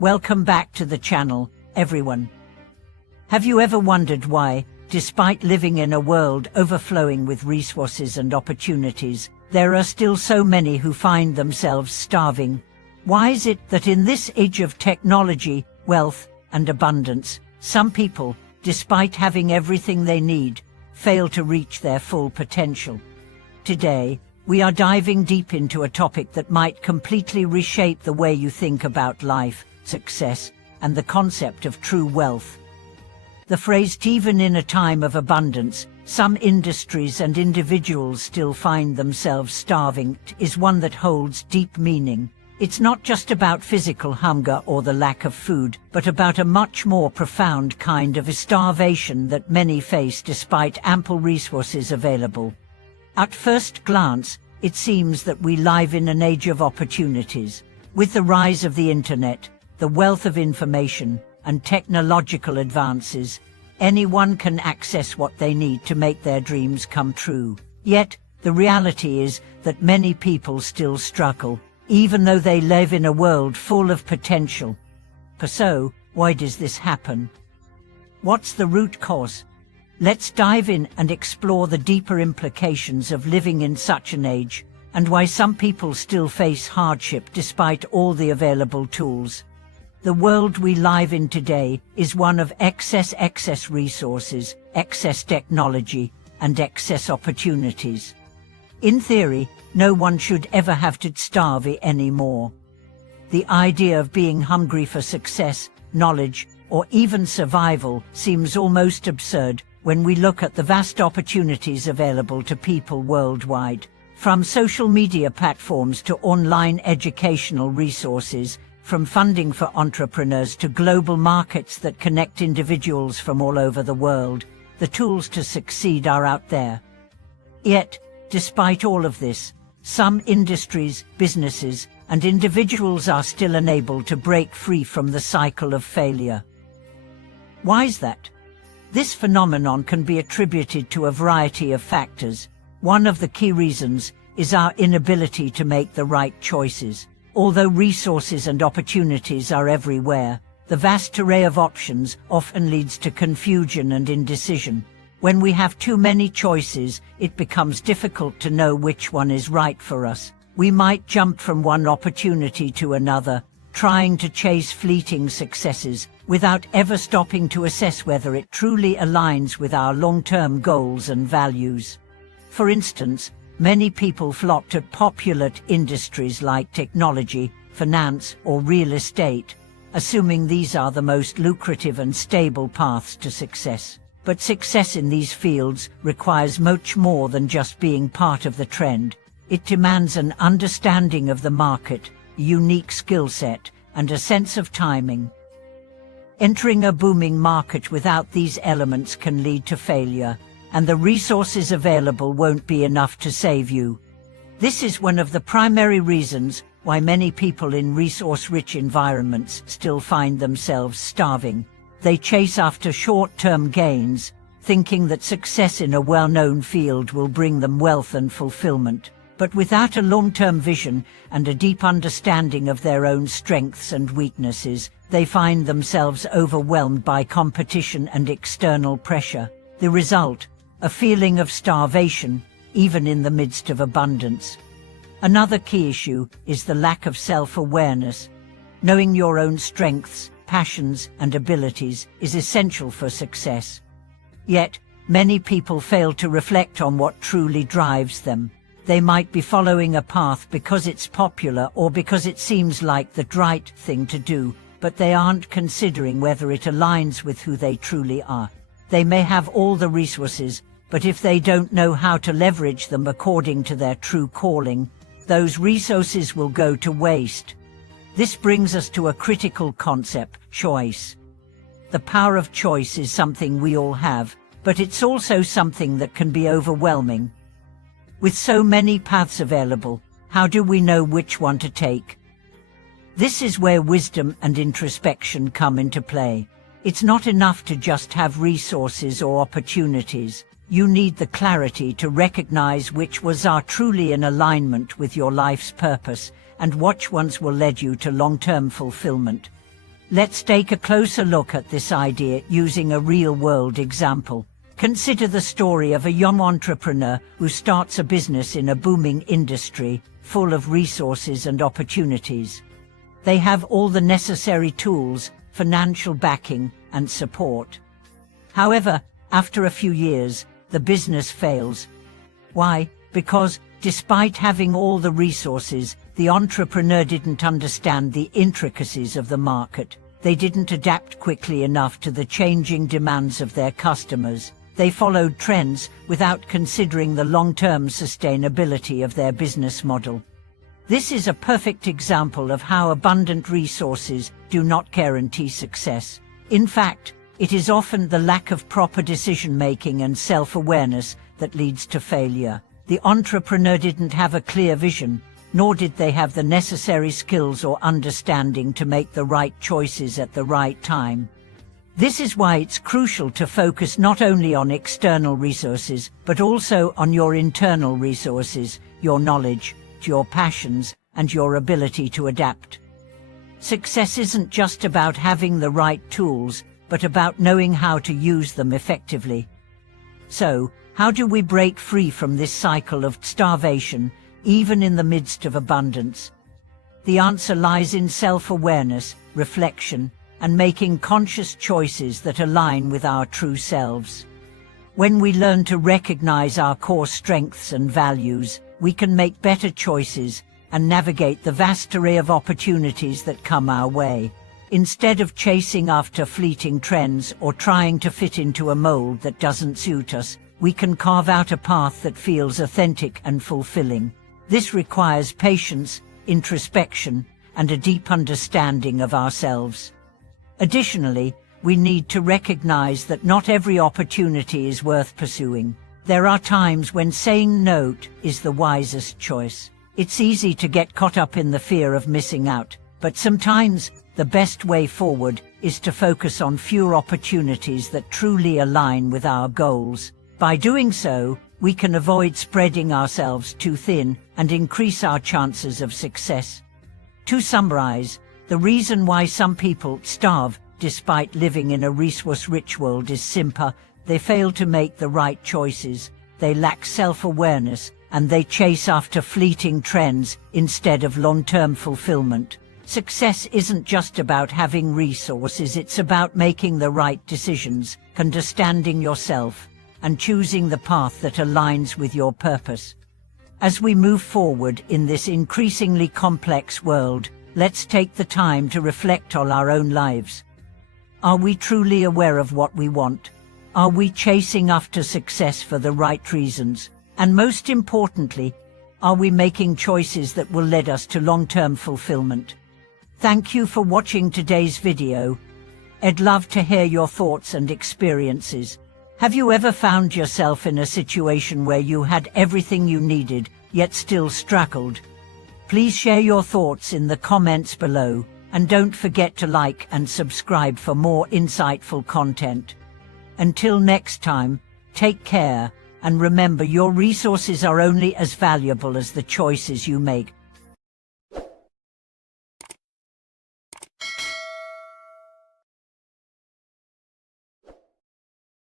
Welcome back to the channel, everyone. Have you ever wondered why, despite living in a world overflowing with resources and opportunities, there are still so many who find themselves starving? Why is it that in this age of technology, wealth, and abundance, some people, despite having everything they need, fail to reach their full potential? Today, we are diving deep into a topic that might completely reshape the way you think about life, success, and the concept of true wealth. The phrase "even in a time of abundance, some industries and individuals still find themselves starving" is one that holds deep meaning. It's not just about physical hunger or the lack of food, but about a much more profound kind of starvation that many face despite ample resources available. At first glance, it seems that we live in an age of opportunities. With the rise of the internet, the wealth of information, and technological advances, anyone can access what they need to make their dreams come true. Yet, the reality is that many people still struggle, even though they live in a world full of potential. So, why does this happen? What's the root cause? Let's dive in and explore the deeper implications of living in such an age, and why some people still face hardship despite all the available tools. The world we live in today is one of excess resources, excess technology, and excess opportunities. In theory, no one should ever have to starve anymore. The idea of being hungry for success, knowledge, or even survival seems almost absurd when we look at the vast opportunities available to people worldwide. From social media platforms to online educational resources, from funding for entrepreneurs to global markets that connect individuals from all over the world, the tools to succeed are out there. Yet, despite all of this, some industries, businesses, and individuals are still unable to break free from the cycle of failure. Why is that? This phenomenon can be attributed to a variety of factors. One of the key reasons is our inability to make the right choices. Although resources and opportunities are everywhere, the vast array of options often leads to confusion and indecision. When we have too many choices, it becomes difficult to know which one is right for us. We might jump from one opportunity to another, trying to chase fleeting successes, without ever stopping to assess whether it truly aligns with our long-term goals and values. For instance, many people flock to popular industries like technology, finance, or real estate, assuming these are the most lucrative and stable paths to success. But success in these fields requires much more than just being part of the trend. It demands an understanding of the market, a unique skill set, and a sense of timing. Entering a booming market without these elements can lead to failure, and the resources available won't be enough to save you. This is one of the primary reasons why many people in resource-rich environments still find themselves starving. They chase after short-term gains, thinking that success in a well-known field will bring them wealth and fulfillment. But without a long-term vision and a deep understanding of their own strengths and weaknesses, they find themselves overwhelmed by competition and external pressure. The result: a feeling of starvation, even in the midst of abundance. Another key issue is the lack of self-awareness. Knowing your own strengths, passions, and abilities is essential for success. Yet, many people fail to reflect on what truly drives them. They might be following a path because it's popular or because it seems like the right thing to do, but they aren't considering whether it aligns with who they truly are. They may have all the resources, but if they don't know how to leverage them according to their true calling, those resources will go to waste. This brings us to a critical concept: choice. The power of choice is something we all have, but it's also something that can be overwhelming. With so many paths available, how do we know which one to take? This is where wisdom and introspection come into play. It's not enough to just have resources or opportunities. You need the clarity to recognize which ones are truly in alignment with your life's purpose and which ones will lead you to long-term fulfillment. Let's take a closer look at this idea using a real-world example. Consider the story of a young entrepreneur who starts a business in a booming industry, full of resources and opportunities. They have all the necessary tools, financial backing, and support. However, after a few years, the business fails. Why? Because, despite having all the resources, the entrepreneur didn't understand the intricacies of the market. They didn't adapt quickly enough to the changing demands of their customers. They followed trends without considering the long-term sustainability of their business model. This is a perfect example of how abundant resources do not guarantee success. In fact, it is often the lack of proper decision-making and self-awareness that leads to failure. The entrepreneur didn't have a clear vision, nor did they have the necessary skills or understanding to make the right choices at the right time. This is why it's crucial to focus not only on external resources, but also on your internal resources, your knowledge, your passions, and your ability to adapt. Success isn't just about having the right tools, but about knowing how to use them effectively. So, how do we break free from this cycle of starvation, even in the midst of abundance? The answer lies in self-awareness, reflection, and making conscious choices that align with our true selves. When we learn to recognize our core strengths and values, we can make better choices and navigate the vast array of opportunities that come our way. Instead of chasing after fleeting trends or trying to fit into a mold that doesn't suit us, we can carve out a path that feels authentic and fulfilling. This requires patience, introspection, and a deep understanding of ourselves. Additionally, we need to recognize that not every opportunity is worth pursuing. There are times when saying no is the wisest choice. It's easy to get caught up in the fear of missing out, but sometimes the best way forward is to focus on fewer opportunities that truly align with our goals. By doing so, we can avoid spreading ourselves too thin and increase our chances of success. To summarize, the reason why some people starve despite living in a resource-rich world is simple. They fail to make the right choices, they lack self-awareness, and they chase after fleeting trends instead of long-term fulfillment. Success isn't just about having resources, it's about making the right decisions, understanding yourself, and choosing the path that aligns with your purpose. As we move forward in this increasingly complex world, let's take the time to reflect on our own lives. Are we truly aware of what we want? Are we chasing after success for the right reasons? And most importantly, are we making choices that will lead us to long-term fulfillment? Thank you for watching today's video. I'd love to hear your thoughts and experiences. Have you ever found yourself in a situation where you had everything you needed, yet still struggled? Please share your thoughts in the comments below, and don't forget to like and subscribe for more insightful content. Until next time, take care, and remember your resources are only as valuable as the choices you make.